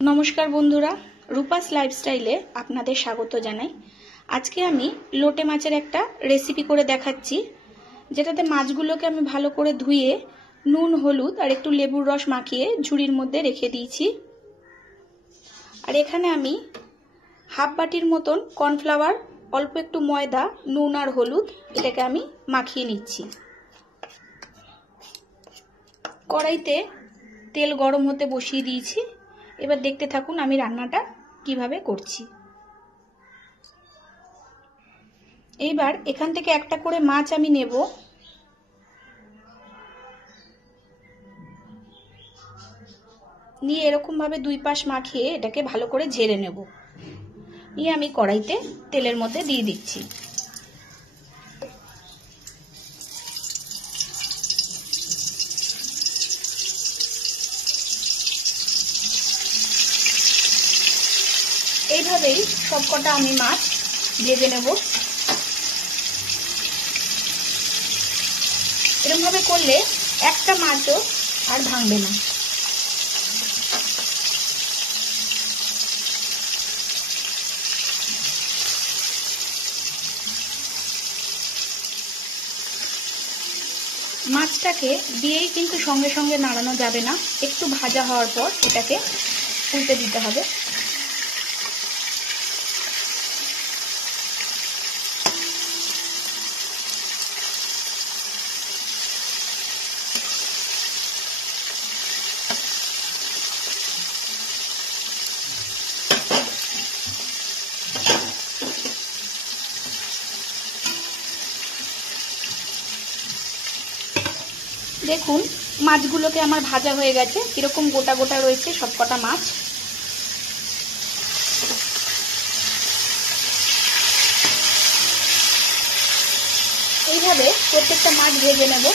नमस्कार बंधुरा रूपास लाइफस्टाइले आपनादेर स्वागत जानाई। आज के आमी लोटे माछेर एकटा रेसिपि करे देखाच्छि, जेटाते माछगुलोके आमी भालो करे धुए नुन हलुद और एकटु लेबुर रस माखिए झुड़िर मध्य रेखे दिएछि। और एखाने आमी हाफ बाटिर मतन कर्नफ्लावर, अल्प एकटु मयदा, नुन और हलुद एटाके आमी माखिए निচ্ছি। कड़ाईते तेल गरम होते बसिए दिएछि। এবার দেখতে থাকুন আমি রান্নাটা কিভাবে করছি। এইবার এখান থেকে একটা করে মাছ আমি নেব। নিয়ে এরকম ভাবে দুই পাশ মাখিয়ে এটাকে ভালো করে ঝেড়ে নেব। নিয়ে আমি কড়াইতে তেলের মধ্যে দিয়ে দিচ্ছি। এইভাবেই সবকটা আমি মাছ ভেজে নেব। এরকম ভাবে করলে একটা মাছও আর ভাঙবে না। মাছটাকে দিয়েই কিন্তু সঙ্গে সঙ্গে নাড়ানো যাবে না, একটু ভাজা হওয়ার পর এটাকে উল্টে দিতে হবে। দেখুন মাছগুলোকে আমার ভাজা হয়ে গেছে, কিরকম গোটা গোটা রয়েছে সবকটা মাছ। এইভাবে প্রত্যেকটা মাছ ভেজে নেব।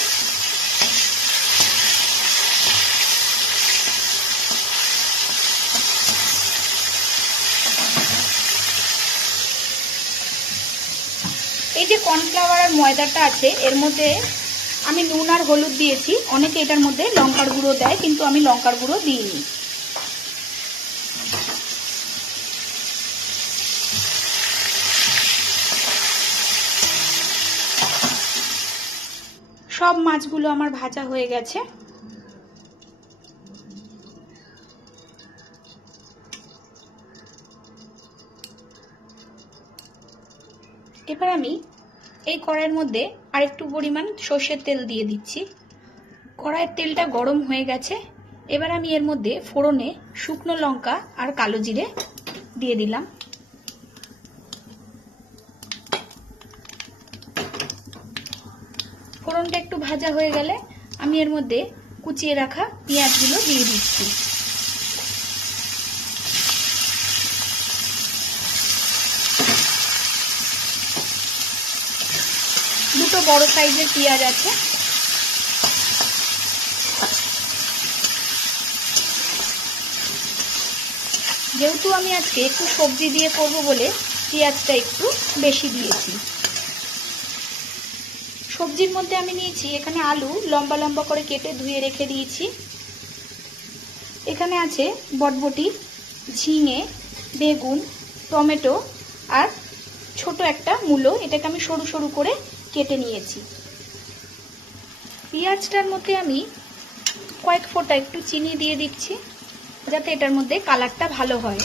এই যে কর্নফ্লাওয়ার আর ময়দাটা আছে এর মধ্যে আমি নুন আর হলুদ দিয়েছি। অনেকে এটার মধ্যে লঙ্কার গুঁড়ো দেয়, কিন্তু আমি লঙ্কার গুঁড়ো দিইনি। সব মাছগুলো আমার ভাজা হয়ে গেছে। এবার আমি এই কড়াইয়ের মধ্যে আরেকটু পরিমাণ সরষের তেল দিয়ে দিচ্ছি। কড়াইয়ের তেলটা গরম হয়ে গেছে। এবার আমি এর মধ্যে ফোড়নে শুকনো লঙ্কা আর কালো জিরে দিয়ে দিলাম। ফোড়নটা একটু ভাজা হয়ে গেলে আমি এর মধ্যে কুচিয়ে রাখা পেঁয়াজগুলো দিয়ে দিচ্ছি। দুটো বড় সাইজের পেঁয়াজ আছে। যেহেতু আমি আজকে একটু সবজি দিয়ে করব বলে পেঁয়াজটা একটু বেশি দিয়েছি। সবজির মধ্যে আমি নিয়েছি এখানে আলু লম্বা লম্বা করে কেটে ধুয়ে রেখে দিয়েছি। এখানে আছে বটবটি, ঝিঙে, বেগুন, টমেটো আর ছোট একটা মূলো, এটাকে আমি সরু সরু করে কেটে নিয়েছি। পেঁয়াজটার মধ্যে আমি কয়েক ফোঁটা একটু চিনি দিয়ে দিচ্ছি, যাতে এটার মধ্যে কালারটা ভালো হয়।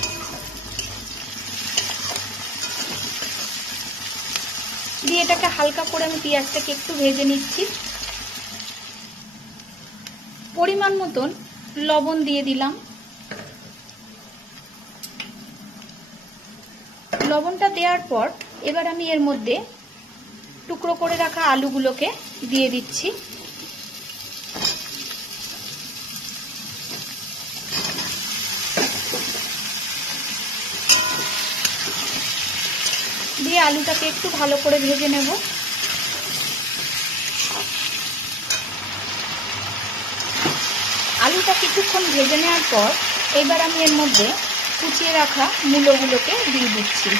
দিয়ে এটাকে হালকা করে আমি পেঁয়াজটাকে একটু ভেজে নিচ্ছি। পরিমাণ মতন লবণ দিয়ে দিলাম। লবণটা দেওয়ার পর এবার আমি এর মধ্যে টুকরো করে রাখা আলুগুলোকে দিয়ে দিচ্ছি। দিয়ে আলুটাকে একটু ভালো করে ভেজে নেব। আলুটা কিছুক্ষণ ভেজে নেওয়ার পর এবার আমি এর মধ্যে কুচিয়ে রাখা মূলোগুলোকে দিয়ে দিচ্ছি।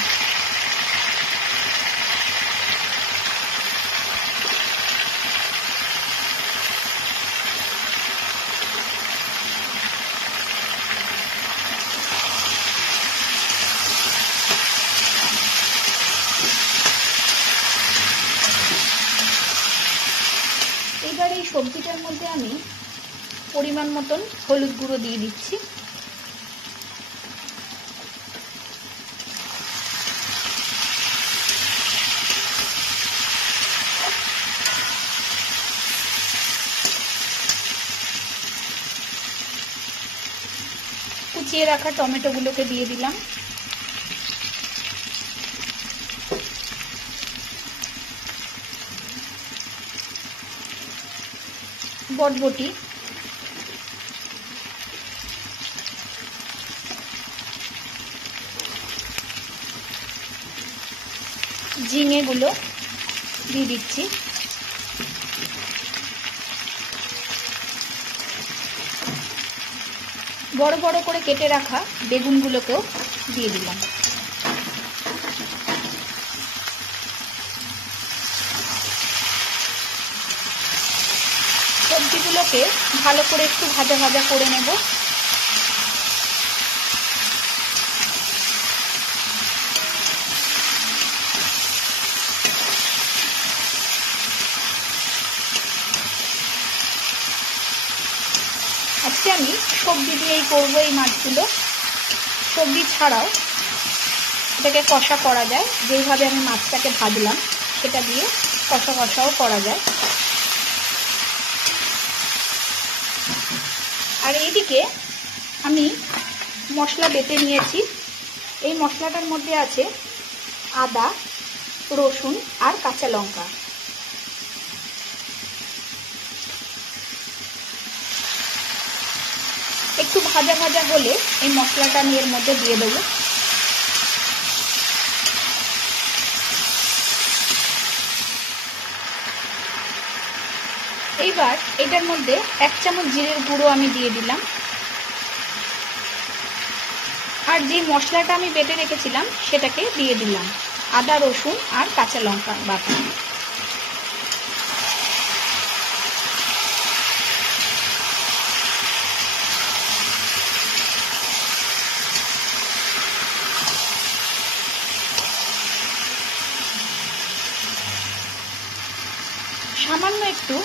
সবজিটার মধ্যে আমি পরিমাণ মতন হলুদ গুঁড়ো দিয়ে দিচ্ছি। কুচিয়ে রাখা টমেটোগুলোকে দিয়ে দিলাম। বটবটি, ঝিঙেগুলো দিয়ে দিচ্ছি। বড় বড় করে কেটে রাখা বেগুনগুলোকেও দিয়ে দিলাম। সবজিগুলোকে ভালো করে একটু ভাজা ভাজা করে নেব। আজকে আমি সবজি দিয়েই করবো এই মাছগুলো। সবজি ছাড়াও এটাকে কষা করা যায়, যেইভাবে আমি মাছটাকে ভাজলাম সেটা দিয়ে কষা কষাও করা যায়। আর এইদিকে আমি মশলা বেটে নিয়েছি। এই মশলাটার মধ্যে আছে আদা, রসুন আর কাঁচা লঙ্কা। একটু ভাজা ভাজা হলে এই মশলাটা আমি এর মধ্যে দিয়ে দেবো। এইবার এটার মধ্যে 1 চামচ জিরের গুঁড়ো আমি দিয়ে দিলাম। আর যে মশলাটা আমি বেটে রেখেছিলাম সেটাকে দিয়ে দিলাম, আদা, রসুন আর কাঁচা লঙ্কা বাটা। সামান্য একটু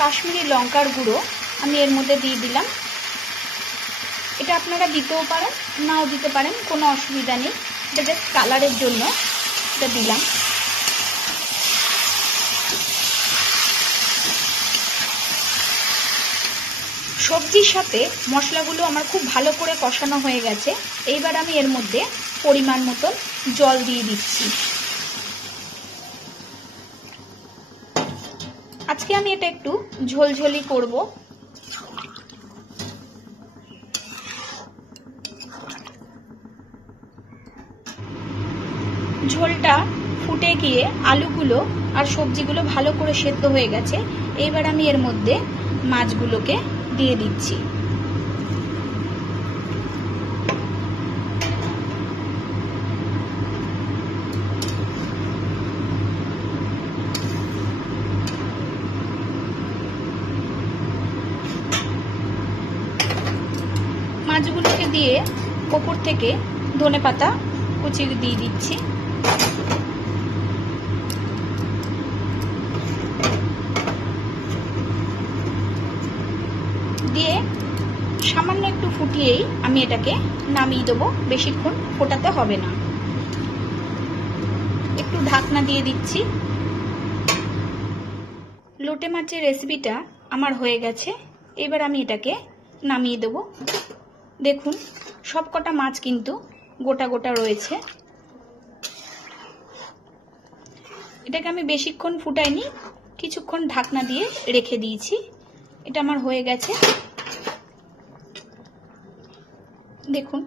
কাশ্মীরি লঙ্কার গুঁড়ো আমি এর মধ্যে দিয়ে দিলাম। এটা আপনারা দিতেও পারেন, নাও দিতে পারেন, কোনো অসুবিধা নেই। এটা জাস্ট কালারের জন্য এটা দিলাম। সবজির সাথে মশলাগুলো আমার খুব ভালো করে কষানো হয়ে গেছে। এইবার আমি এর মধ্যে পরিমাণ মতন জল দিয়ে দিচ্ছি। আজকে আমি এটা একটু ঝোলঝোলি করব। ঝোলটা ফুটে গিয়ে আলুগুলো আর সবজিগুলো ভালো করে সেদ্ধ হয়ে গেছে। এইবার আমি এর মধ্যে মাছগুলোকে দিয়ে দিচ্ছি। মাছগুলোকে দিয়ে ওপর থেকে ধনেপাতা কুচি দিয়ে দিচ্ছি। দিয়ে সামান্য একটু ফুটিয়েই আমি এটাকে নামিয়ে দেবো। বেশিক্ষণ ফোটাতে হবে না। একটু ঢাকনা দিয়ে দিচ্ছি। লোটে মাছের রেসিপিটা আমার হয়ে গেছে। এবার আমি এটাকে নামিয়ে দেবো। দেখুন সবকটা মাছ কিন্তু গোটা গোটা রয়েছে। এটাকে আমি বেশিক্ষণ ফুটাইনি, কিছুক্ষণ ঢাকনা দিয়ে রেখে দিয়েছি। এটা আমার হয়ে গেছে। দেখুন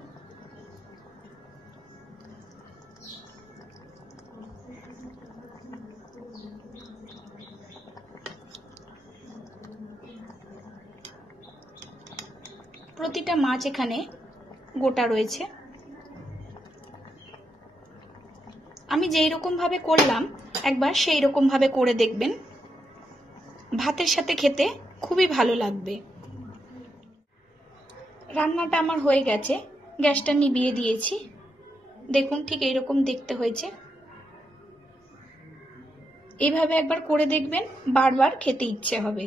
প্রতিটা মাছ এখানে গোটা রয়েছে। আমি যেই রকম ভাবে করলাম একবার সেই রকম ভাবে করে দেখবেন। ভাতের সাথে খেতে খুবই ভালো লাগবে। রান্নাটা আমার হয়ে গেছে। গ্যাসটা নিভিয়ে দিয়েছি। দেখুন ঠিক এইরকম দেখতে হয়েছে। এইভাবে একবার করে দেখবেন, বারবার খেতে ইচ্ছে হবে।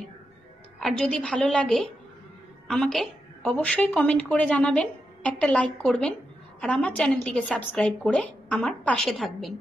আর যদি ভালো লাগে আমাকে অবশ্যই কমেন্ট করে জানাবেন, একটা লাইক করবেন আর আমার চ্যানেলটিকে সাবস্ক্রাইব করে আমার পাশে থাকবেন।